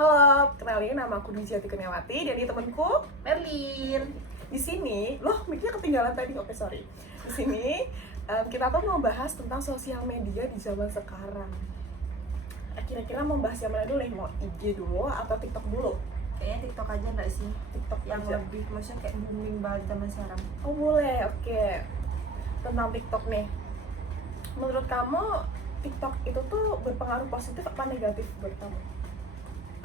Halo, kenalin nama aku Dijati Kurniawati dan ini temanku Merlin. di sini. Loh, mic-nya ketinggalan tadi. Oke, sorry. Di sini kita tuh mau bahas tentang sosial media di zaman sekarang. Kira-kira mau bahas yang mana dulu nih? Mau IG dulu atau TikTok dulu? Kayaknya TikTok aja nggak sih? TikTok Yang aja. lebih, maksudnya kayak booming banget zaman sekarang. Oh, boleh. Oke. Tentang TikTok nih. Menurut kamu TikTok itu tuh berpengaruh positif apa negatif buat kamu?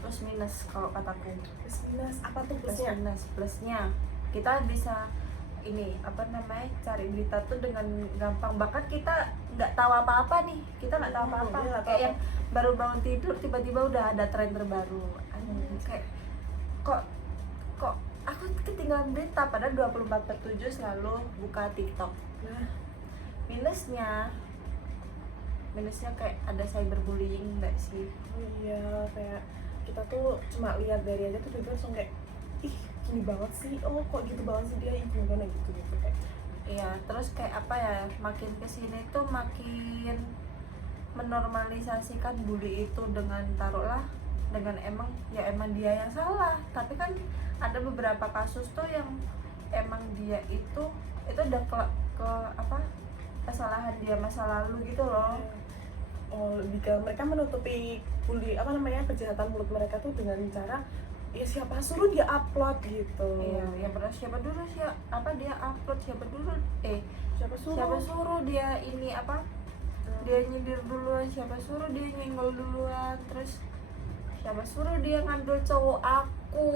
Plus minus kalau kataku. Plus minus, apa tuh Plus plusnya? minus, plusnya kita bisa ini cari berita tuh dengan gampang. Bahkan kita nggak tahu apa-apa nih, kita nggak tahu apa-apa. Iya, nggak tahu Kayak yang baru bangun tidur tiba-tiba udah ada tren terbaru. Kayak kok kok aku ketinggalan berita, padahal 24/7 selalu buka TikTok. Nah, minusnya kayak ada cyberbullying nggak sih? oh iya, kayak kita tuh cuma lihat dari aja tuh tiba-tiba langsung kayak ih gini banget sih, oh kok gitu banget sih dia, ih gimana gitu kayak. Iya, terus kayak apa ya, makin kesini tuh makin menormalisasikan bully itu dengan taruhlah dengan emang dia yang salah, tapi kan ada beberapa kasus tuh yang emang dia itu udah ke apa kesalahan dia masa lalu gitu loh. Oh, lebih ke mereka menutupi bully kejahatan mulut mereka tuh dengan cara ya siapa suruh dia upload gitu. Iya, yang pernah siapa dulu sih dia upload, siapa dulu Siapa siapa suruh? suruh dia ini dia nyindir duluan, siapa suruh dia nyenggol duluan, terus siapa suruh dia ngambil cowok aku.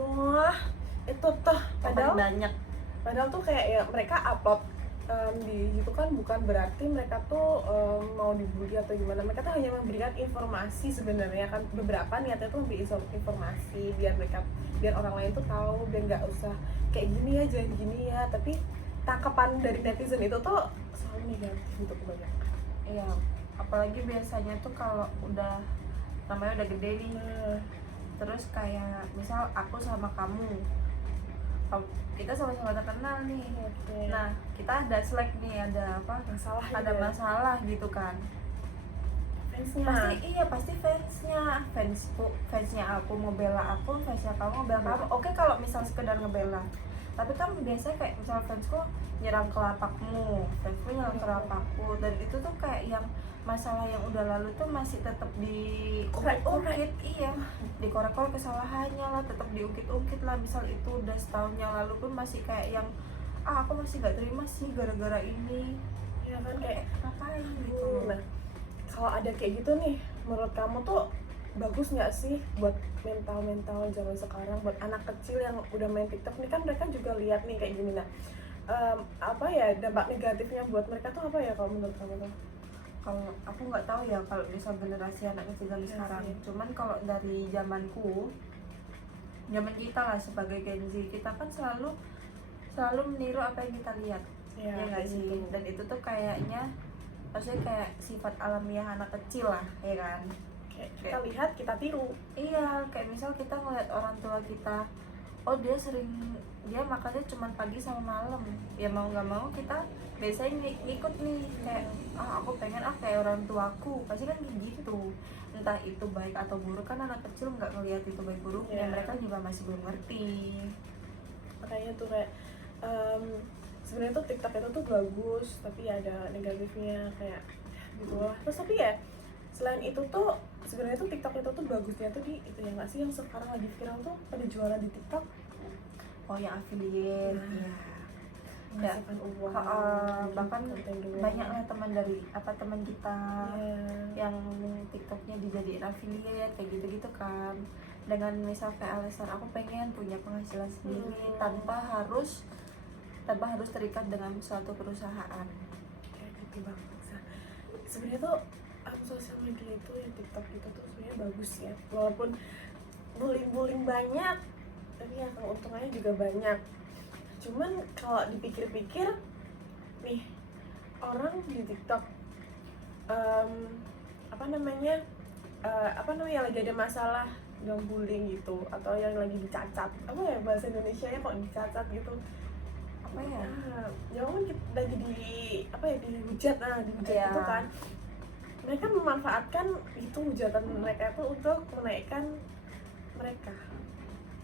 Wah, itu tuh Padahal padahal banyak. tuh kayak ya mereka upload di itu kan bukan berarti mereka tuh mau dibully atau gimana. Mereka tuh hanya memberikan informasi sebenarnya kan, beberapa niatnya tuh memberi informasi biar orang lain tuh tahu, biar nggak usah kayak gini ya, jangan gini ya. Tapi tangkapan dari netizen itu tuh selalu negatif untuk kebanyakan. Iya, apalagi biasanya tuh kalau namanya udah gede nih, terus kayak misal aku sama kamu, kita sama-sama terkenal nih. Okay. Nah, kita ada slack nih, ada masalah ada masalah gitu kan. Fansnya Pasti fansnya aku ngebela aku, fansnya kamu ngebela kamu. Oke, kalau misal sekedar ngebela, tapi kan biasanya kayak misal fansku nyerang ke lapakmu, fansku nyerang ke lapakku, dan itu tuh kayak yang masalah yang udah lalu tuh masih tetap diungkit. Iya, dikorek-korek kesalahannya lah, tetap diungkit-ungkit lah. Misal itu udah setahun yang lalu pun masih kayak yang aku masih nggak terima sih gara-gara ini. ya kan, kayak ngapain gitu. Nah, kalau ada kayak gitu nih, menurut kamu tuh bagus nggak sih buat mental zaman sekarang, buat anak kecil yang udah main TikTok nih, kan mereka juga lihat nih kayak gini. Nah, dampak negatifnya buat mereka tuh apa ya kalau menurut kamu tuh? Kalau aku nggak tahu ya kalau bisa generasi anak kecil zaman sekarang. Cuman kalau dari zaman kita lah sebagai Gen Z, kita kan selalu meniru apa yang kita lihat, ya nggak sih? Gitu. Dan itu tuh kayaknya maksudnya kayak sifat alamiah anak kecil lah, ya kan? Kita lihat, kita tiru. Iya, kayak misal kita ngeliat orang tua kita, oh dia makannya cuma pagi sama malam, ya mau nggak mau kita biasanya ngikut nih, kayak aku pengen kayak orang tuaku, pasti kan kayak gitu. Entah itu baik atau buruk, kan anak kecil nggak ngelihat itu baik buruknya, mereka juga masih belum ngerti. Makanya tuh kayak sebenarnya tuh TikTok itu tuh bagus, tapi ada negatifnya kayak gitu lah. Terus tapi ya selain itu tuh sebenarnya tuh TikTok itu tuh bagusnya tuh di itu ya nggak sih, yang sekarang lagi viral tuh pada jualan di TikTok. Oh, yang affiliate, menghasilkan uang. Bahkan banyak lah teman kita yang TikToknya dijadiin affiliate kayak gitu kan, dengan misal kayak alasan aku pengen punya penghasilan sendiri tanpa harus terikat dengan suatu perusahaan. Kayak gitu banget. Sebenarnya tuh sosial media itu ya, TikTok itu tuh sebenarnya bagus ya, walaupun bullying banyak, tapi ya keuntungannya juga banyak. Cuman kalau dipikir-pikir nih, orang di TikTok lagi ada masalah yang bullying gitu, atau yang lagi dicacat, apa ya bahasa Indonesia nya kok dicacat gitu, ya kan lagi dihujat, dihujat gitu kan. mereka memanfaatkan itu hujatan mereka tuh untuk menaikkan mereka,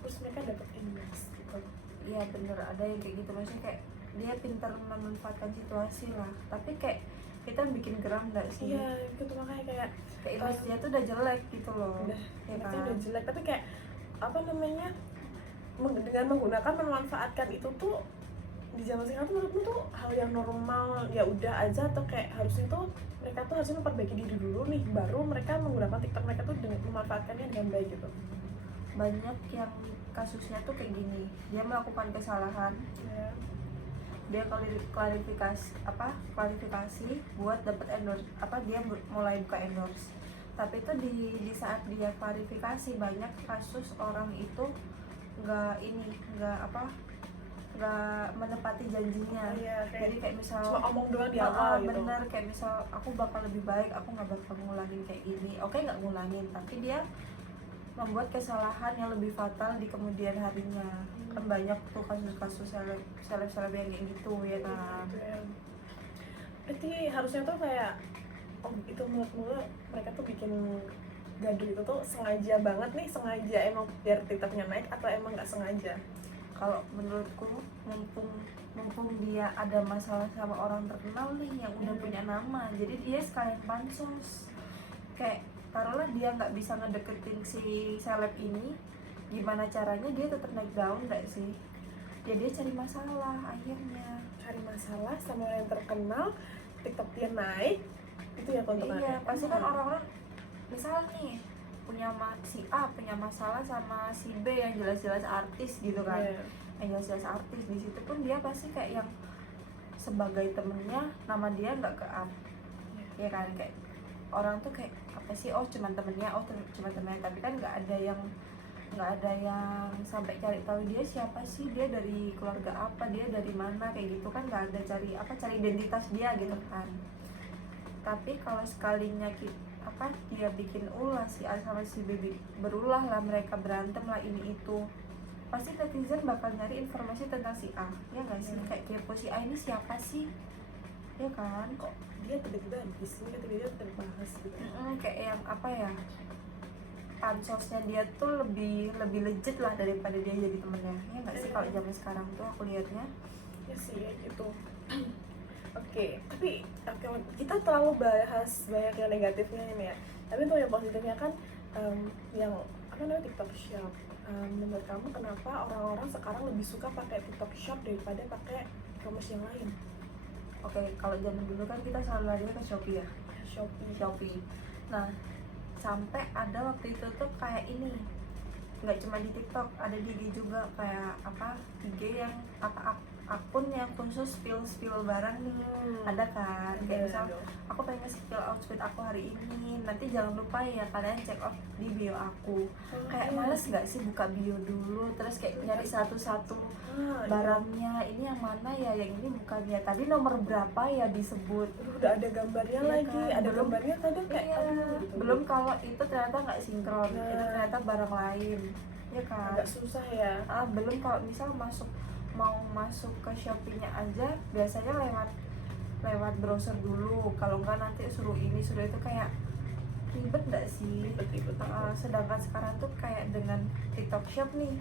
terus mereka dapat endorse gitu. Iya bener, ada yang kayak gitu, maksudnya kayak dia pintar memanfaatkan situasi lah, tapi kayak kita bikin geram gak sih? Iya gitu, makanya kayak image dia tuh udah jelek gitu loh. udah Ya mereka kan? udah jelek, tapi kayak apa namanya, dengan menggunakan memanfaatkan itu tuh di zaman sekarang tuh menurutmu tuh hal yang normal ya udah aja, atau kayak harusnya tuh mereka tuh harusnya memperbaiki diri dulu nih, baru mereka menggunakan TikTok mereka tuh dengan memanfaatkannya dengan baik gitu. Banyak yang kasusnya tuh kayak gini, dia melakukan kesalahan, Ya. dia klarifikasi buat dapat endorse, dia mulai buka endorse, tapi itu di saat dia klarifikasi banyak kasus orang itu nggak menepati janjinya. Iya, kayak Jadi kayak misal cuma omong doang di awal gitu. bener, kayak misal aku bakal lebih baik, aku nggak bakal ngulangin kayak gini, oke nggak ngulangin, tapi dia membuat kesalahan yang lebih fatal di kemudian harinya. Kan banyak tuh kasus-kasus seleb yang kayak gitu ya kan. Gitu ya. Berarti harusnya tuh kayak itu menurutmu mereka tuh bikin gaduh itu tuh sengaja banget nih, sengaja emang biar TikToknya naik, atau emang nggak sengaja? Kalau menurutku mumpung dia ada masalah sama orang terkenal nih yang udah punya nama, jadi dia sekalian pansos. Kayak taruhlah dia nggak bisa ngedeketin si seleb ini, gimana caranya dia tetap naik daun nggak sih? Ya dia cari masalah akhirnya. Cari masalah sama orang yang terkenal, TikTok dia naik, itu ya keuntungannya. Iya, pasti kan orang-orang misal nih si A punya masalah sama si B yang jelas-jelas artis gitu kan. Iya. Yang jelas-jelas artis, di situ pun dia pasti kayak yang sebagai temennya nama dia nggak ke up. Ya kan, kayak orang tuh kayak apa sih, oh cuman temennya, cuma temennya, tapi kan nggak ada yang sampai cari tahu dia siapa sih, dia dari keluarga apa, dia dari mana, kayak gitu kan. Nggak ada cari identitas dia gitu kan. Tapi kalau sekalinya dia bikin ulah si A sama si B, berulah lah, mereka berantem lah ini itu, pasti netizen bakal nyari informasi tentang si A, ya nggak sih? Kayak kepo si A ini siapa sih, ya kan? Kok dia tiba-tiba di sini, tiba-tiba terbahas gitu. Kayak yang pansosnya dia tuh lebih legit lah daripada dia jadi temennya, ya nggak sih? Kalau zaman sekarang tuh aku lihatnya Ya sih, ya gitu. Oke, tapi kita terlalu bahas banyak yang negatifnya ini ya. Tapi untuk yang positifnya kan, yang apa namanya, TikTok Shop. Menurut kamu kenapa orang-orang sekarang lebih suka pakai TikTok Shop daripada pakai e-commerce yang lain? oke, kalau zaman dulu kan kita selalu larinya ke Shopee ya, Shopee. Nah, sampai ada waktu itu tuh kayak ini, nggak cuma di TikTok, ada di IG juga, kayak IG yang akun yang khusus spill barang nih. Ada kan, kayak misal aku pengen nge-spill outfit aku hari ini, nanti jangan lupa ya kalian check out di bio aku. Kayak males nggak sih buka bio dulu terus kayak nyari satu-satu barangnya, ini yang mana ya, yang ini bukannya, tadi nomor berapa ya disebut. Udah ada gambarnya Iya lagi, kan? ada gambarnya kadang kayak Iya, gitu. belum kalau itu ternyata nggak sinkron, itu ternyata barang lain, ya kan? Agak susah ya. Belum kalau misal mau masuk ke Shopee-nya aja biasanya lewat browser dulu, kalau nggak nanti suruh ini suruh itu, kayak ribet nggak sih? Ribet. Sedangkan sekarang tuh kayak dengan TikTok Shop nih,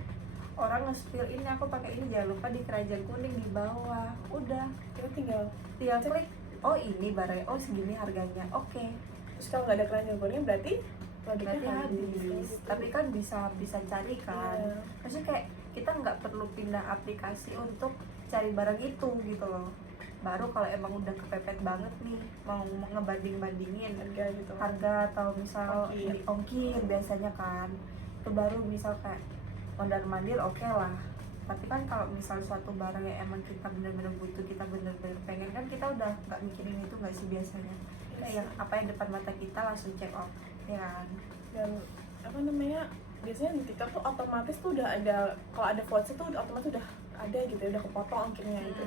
orang nge-spill ini aku pakai ini, jangan lupa di keranjang kuning di bawah, udah Kita tinggal klik, oh ini barangnya, oh segini harganya, oke. terus kalau nggak ada keranjang kuning berarti Berarti habis. gitu. Tapi kan bisa cari kan. Iya. Maksudnya kayak kita nggak perlu pindah aplikasi untuk cari barang itu gitu loh. Baru kalau emang udah kepepet banget nih, mau ngebanding-bandingin Harga gitu. harga atau misal ongkir biasanya kan, itu baru misal kayak mondar-mandir oke lah. Tapi kan kalau misal suatu barang yang emang kita bener-bener butuh, kita bener-bener pengen, kan kita udah nggak mikirin itu nggak sih biasanya. Kayak yang apa yang depan mata kita langsung check out, ya kan? Dan apa namanya, biasanya di TikTok tuh otomatis tuh udah ada, kalau ada voucher tuh otomatis udah ada gitu ya, udah kepotong ongkirnya gitu.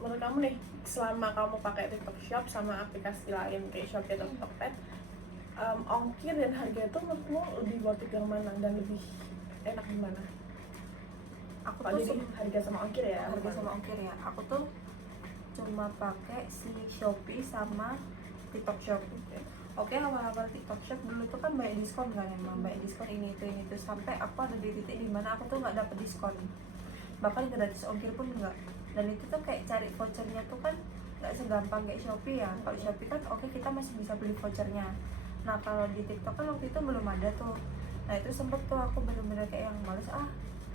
Menurut kamu nih, selama kamu pakai TikTok Shop sama aplikasi lain kayak Shopee atau Tokped, ongkir dan harga itu menurutmu lebih worth it yang mana dan lebih enak di mana? Aku Kalau tuh jadi harga sama ongkir ya, harga sama ongkir ya, aku tuh cuma pakai si Shopee sama TikTok Shop. Oke, awal-awal TikTok Shop dulu tuh kan banyak diskon kan, emang banyak diskon ini itu sampai aku ada di titik dimana aku tuh nggak dapet diskon, bahkan gratis ongkir pun enggak. Dan itu tuh kayak cari vouchernya tuh kan nggak segampang kayak Shopee ya. Kalau Shopee kan oke, kita masih bisa beli vouchernya. Nah kalau di TikTok kan waktu itu belum ada tuh. Nah itu sempet tuh aku bener-bener kayak yang males,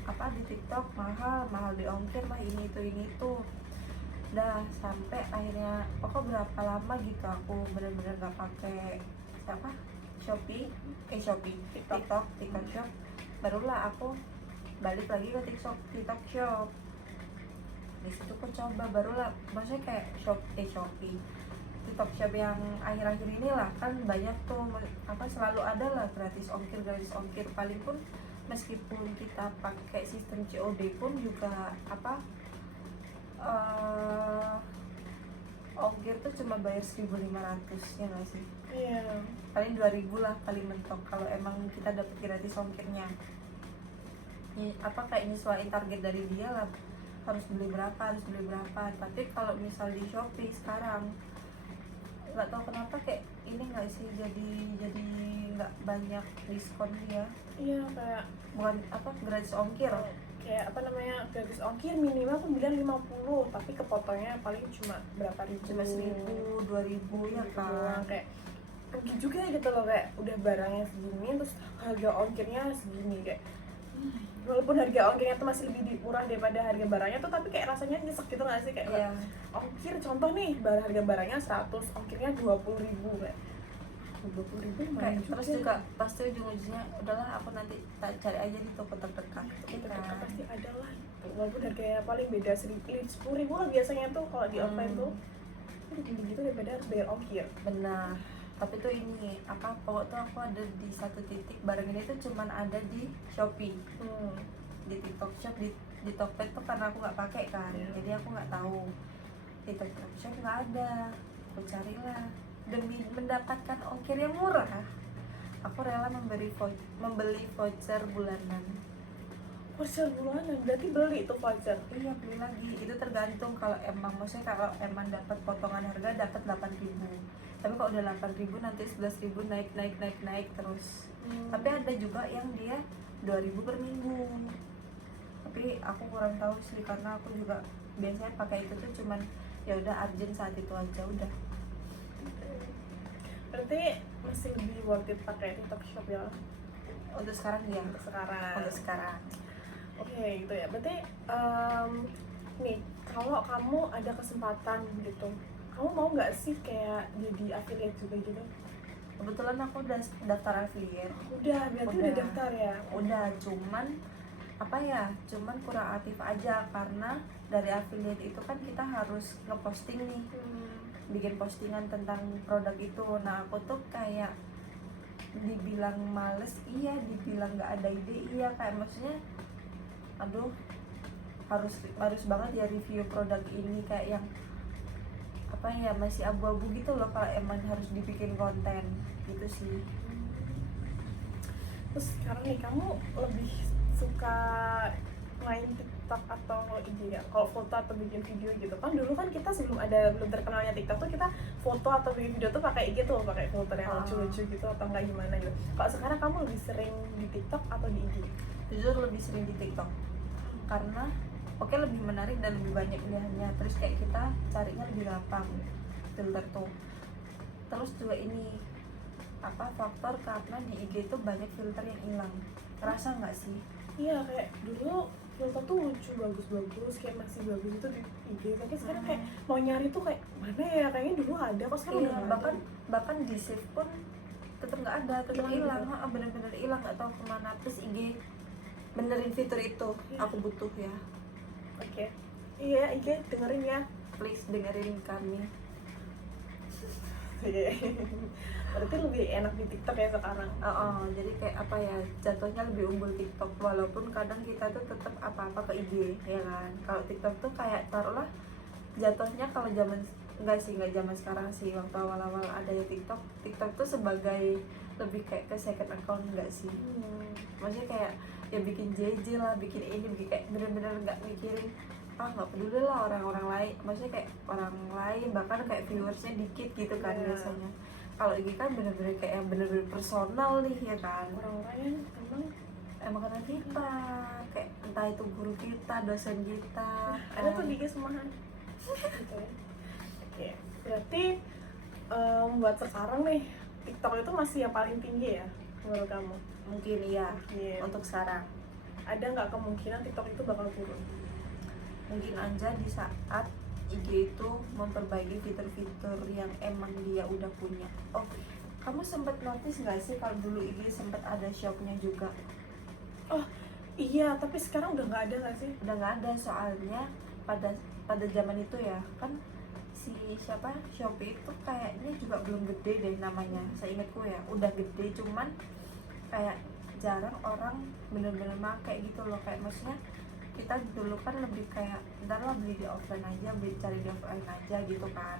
apa di TikTok mahal di ongkir lah, ini itu. Dah sampai akhirnya berapa lama gitu aku bener-bener gak pakai siapa Shopee TikTok Shop. Barulah aku balik lagi ke TikTok Shop. Di situ aku coba, barulah maksudnya kayak Shopee TikTok Shop yang akhir-akhir ini lah kan banyak tuh, selalu ada lah gratis ongkir. Paling pun meskipun kita pakai sistem COD pun juga ongkir tuh cuma bayar 1.500 ya nggak sih? Iya. Paling 2.000 lah paling mentok kalau emang kita dapet gratis ongkirnya. Kayak nyesuaiin target dari dia lah, harus beli berapa. Tapi kalau misal di Shopee sekarang nggak tahu kenapa kayak ini nggak sih, jadi nggak banyak diskon dia. Iya, kayak Bukan gratis ongkir. kayak gratis ongkir minimal pembelian 50, tapi kepotongnya paling cuma berapa ribu, Cuma 1.000 2.000 ya kan. Kayak rugi juga gitu loh, kayak udah barangnya segini terus harga ongkirnya segini, kayak walaupun harga ongkirnya tuh masih lebih murah daripada harga barangnya tuh, tapi kayak rasanya nyesek gitu nggak sih, kayak Iya. ongkir contoh nih, harga barangnya 100, ongkirnya 20.000, kayak 20.000 Kayak lumayan terus juga pasti ujung-ujungnya udahlah aku nanti cari aja di toko terdekat itu gitu kan kan. pasti ada lah gitu. Walaupun harganya paling beda 10.000 lah biasanya tuh kalau di offline tuh lebih gitu daripada harus bayar ongkir. Benar. Tapi tuh ini pokok tuh aku ada di satu titik barang ini tuh cuman ada di Shopee. Di TikTok Shop di Tokped tuh karena aku nggak pakai kan, jadi aku nggak tahu. Di TikTok Shop nggak ada. Aku carilah, demi mendapatkan ongkir yang murah aku rela membeli voucher bulanan. Voucher bulanan berarti beli tuh voucher. Iya, beli lagi. Itu tergantung, kalau emang maksudnya kalau emang dapat potongan harga dapat 8.000. Tapi kalau udah 8.000 nanti 11.000 naik terus. Tapi ada juga yang dia 2.000 per minggu. Tapi aku kurang tahu sih karena aku juga biasanya pakai itu tuh cuman ya udah urgent saat itu aja udah. Berarti masih lebih worth it pakai TikTok Shop ya Untuk sekarang ya. untuk sekarang. Untuk sekarang. Oke, gitu ya. Berarti nih kalau kamu ada kesempatan gitu, kamu mau nggak sih kayak jadi affiliate juga gitu? Kebetulan aku udah daftar affiliate. Udah, berarti udah daftar ya? Udah, cuman kurang aktif aja karena dari affiliate itu kan kita harus ngeposting nih, bikin postingan tentang produk itu. Nah aku tuh kayak dibilang males iya, dibilang nggak ada ide iya, kayak maksudnya aduh harus banget ya review produk ini, kayak yang masih abu-abu gitu loh kalau emang harus dibikin konten gitu sih. Terus sekarang nih kamu lebih suka main TikTok atau IG ya? Kalau foto atau bikin video gitu kan, dulu kan kita belum terkenalnya TikTok tuh kita foto atau bikin video tuh pakai IG tuh, pakai filter yang lucu-lucu gitu atau enggak gimana gitu. Kalau sekarang kamu lebih sering di TikTok atau di IG? Jujur lebih sering di TikTok karena lebih menarik dan lebih banyak pilihannya, terus kayak kita carinya lebih gampang filter tuh. Terus juga ini faktor karena di IG itu banyak filter yang hilang, rasa nggak sih? Iya, kayak dulu filter tuh lucu, bagus-bagus, kayak masih bagus itu di IG, tapi sekarang kayak mau nyari tuh kayak mana ya, kayaknya dulu ada kok sekarang udah nggak ada. bahkan di save pun tetap nggak ada, tetap hilang. Bener-bener hilang, nggak tahu kemana. Terus IG benerin fitur itu, aku butuh ya. Oke. Iya, IG dengerin ya. Please dengerin kami. Berarti lebih enak di TikTok ya sekarang. Jadi kayak jatuhnya lebih unggul TikTok, walaupun kadang kita tuh tetap apa-apa ke IG ya kan. Kalau TikTok tuh kayak taruhlah jatuhnya, kalau nggak zaman sekarang sih, waktu awal-awal ada ya TikTok tuh sebagai lebih kayak ke second account nggak sih? Maksudnya kayak ya bikin JJ lah, bikin kayak bener-bener nggak mikirin nggak peduli lah orang-orang lain, maksudnya kayak orang lain bahkan kayak viewersnya dikit gitu kan biasanya. kalau IG kan bener-bener kayak yang bener-bener personal nih ya kan. Orang-orang yang Emang karena kita kayak entah itu guru kita, dosen kita, ada tuh di IG semahan gitu ya. Oke, berarti buat sekarang nih TikTok itu masih yang paling tinggi ya menurut kamu? mungkin iya Iya. untuk sekarang. Ada nggak kemungkinan TikTok itu bakal turun? Mungkin aja di saat IG itu memperbaiki fitur-fitur yang emang dia udah punya. Oh, kamu sempat notice nggak sih kalau dulu IG sempat ada shopnya juga? Oh iya, tapi sekarang udah nggak ada nggak sih? Udah nggak ada, soalnya pada zaman itu ya kan si siapa Shopee itu kayaknya juga belum gede deh namanya, seingatku ya. Udah gede cuman kayak jarang orang bener-bener pakai gitu loh. Kayak maksudnya kita dulu kan lebih kayak ntar lah beli di offline aja, beli cari di offline aja gitu kan,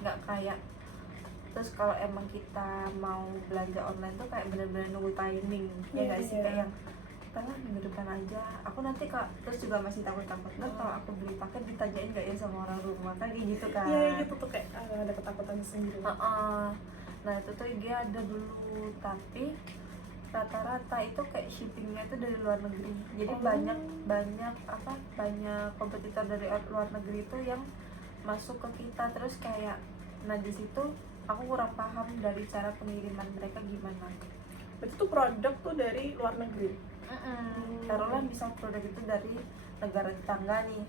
nggak kayak. Terus kalau emang kita mau belanja online tuh kayak bener-bener nunggu timing ya nggak sih, kayak yang ntar lah minggu depan aja aku nanti kak. Terus juga masih takut-takut ntar kalau aku beli paket ditanyain nggak ya sama orang rumah kan, kayak gitu kan. Iya gitu tuh kayak ada ketakutan sendiri. Nah itu tuh IG ada dulu, tapi rata-rata itu kayak shippingnya itu dari luar negeri. Jadi banyak kompetitor dari luar negeri itu yang masuk ke kita. Terus kayak nah di situ aku kurang paham dari cara pengiriman mereka gimana. Berarti tuh produk tuh dari luar negeri. Taruhlah misal produk itu dari negara tetangga nih,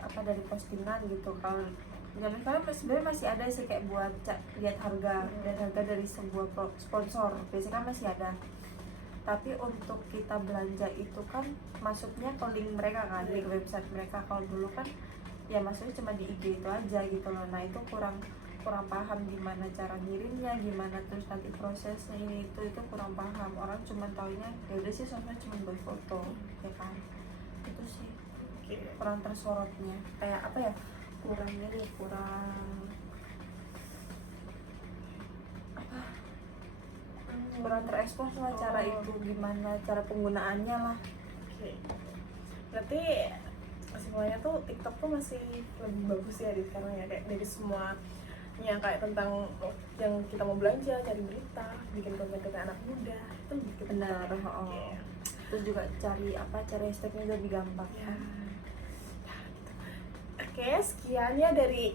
apa dari postingan gitu. Kalau zaman sekarang sebenarnya masih ada sih kayak buat lihat harga dan harga dari sebuah sponsor, biasanya kan masih ada. Tapi untuk kita belanja itu kan masuknya ke link mereka kan, link website mereka. Kalau dulu kan ya maksudnya cuma di IG itu aja gitu loh. Nah itu kurang paham gimana cara ngirimnya, gimana terus nanti prosesnya ini itu kurang paham. Orang cuma taunya ya udah sih sosmed cuma buat foto ya kan. Itu sih kurang tersorotnya, kayak apa ya, kurangnya nih, kurang terekspos lah cara itu, gimana cara penggunaannya lah. Oke. Berarti semuanya tuh TikTok tuh masih lebih bagus ya di sekarang ya, kayak dari semua yang kayak tentang yang kita mau belanja, cari berita, bikin konten-konten anak muda itu lebih Benar. Oke. Terus juga cari hashtagnya lebih gampang. Ya. Oke, sekian ya dari